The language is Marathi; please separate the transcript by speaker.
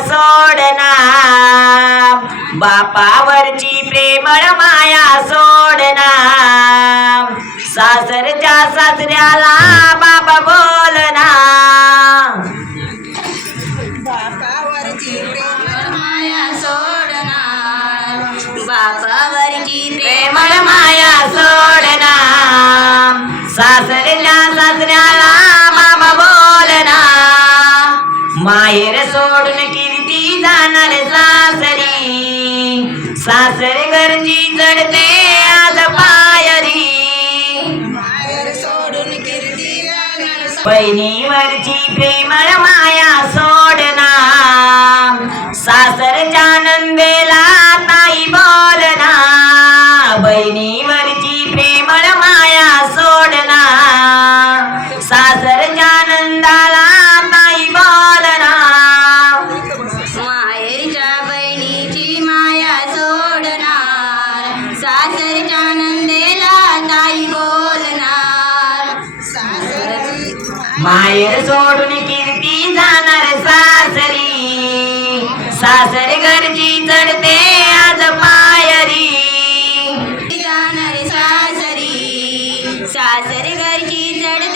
Speaker 1: सोडना. बापावरची प्रेमळ माया सोडना. सासरच्या सासऱ्याला बाबा बोलना.
Speaker 2: बापावरची प्रेमळ माया सोडणार
Speaker 1: बापावरची प्रेमळ माया सोडना. सासरच्या सासऱ्याला बाबा बोलना. माहेर सोडून कीर्ती जाणार सासरी. सासर घरची चढते आज पायरी. बहिणीवरची प्रेमळ माया सोडना सासरच्या नंदेला ताई बोलना बहिणीवरची प्रेमळ माया सोडना सासरच्या
Speaker 2: मायर सोडून कीर्ती जाणार सासरी. सासर घरची
Speaker 1: चढते आज मायरी जाणार सासरी. सासर घरची चढते